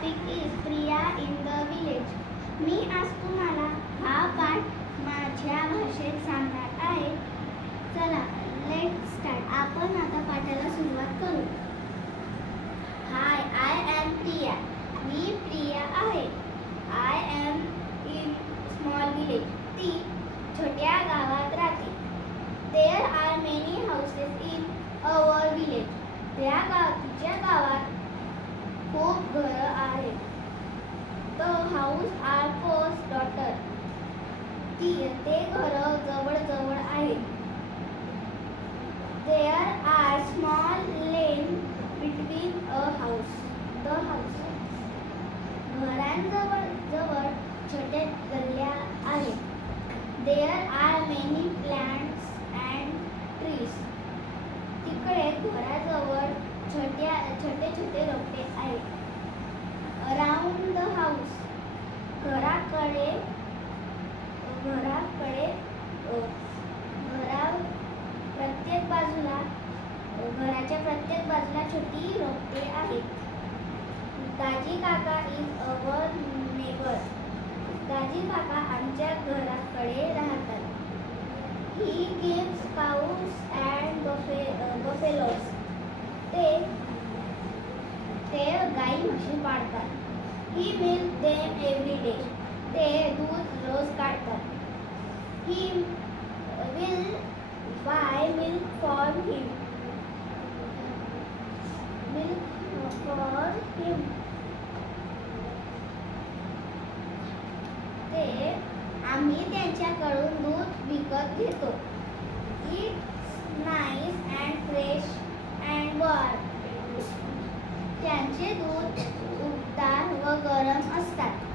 Topic is Priya in the village. मी आज तुम्हाला हा पाठ माझ्या भाषेत सांगणार आहे. चला लेट्स स्टार्ट. आपण आता पाठाला सुरुवात करू. Hi, I am Priya. मी प्रिया आहे. I am in small village. ती छोट्या गावात राहते. There are many houses in our village. तिच्या गावात खूप घरं आहेत. The house are close together. ते घरं जवळ आहेत. There are small lane between the house. घरांजवळ छोट्या गल्ल्या आहेत. There are many plants and trees. तिकडे घराजवळ छोटे रोपटे आहेत. Around the house. घराच्या प्रत्येक बाजूला छोटी रोपटे आहेत. दाजी काका इज अवर नेबर. दाजी काका आमच्या घराकडे राहतात. He gives cows and buffaloes. ते गाई म्हशी पाळतात. He milk them every day. ते दूध रोज काढतात. He will buy milk for him. आम्ही त्यांच्याकडून दूध विकत घेतो. It's nice and fresh and warm. त्यांचे दूध उबदार व गरम असतात.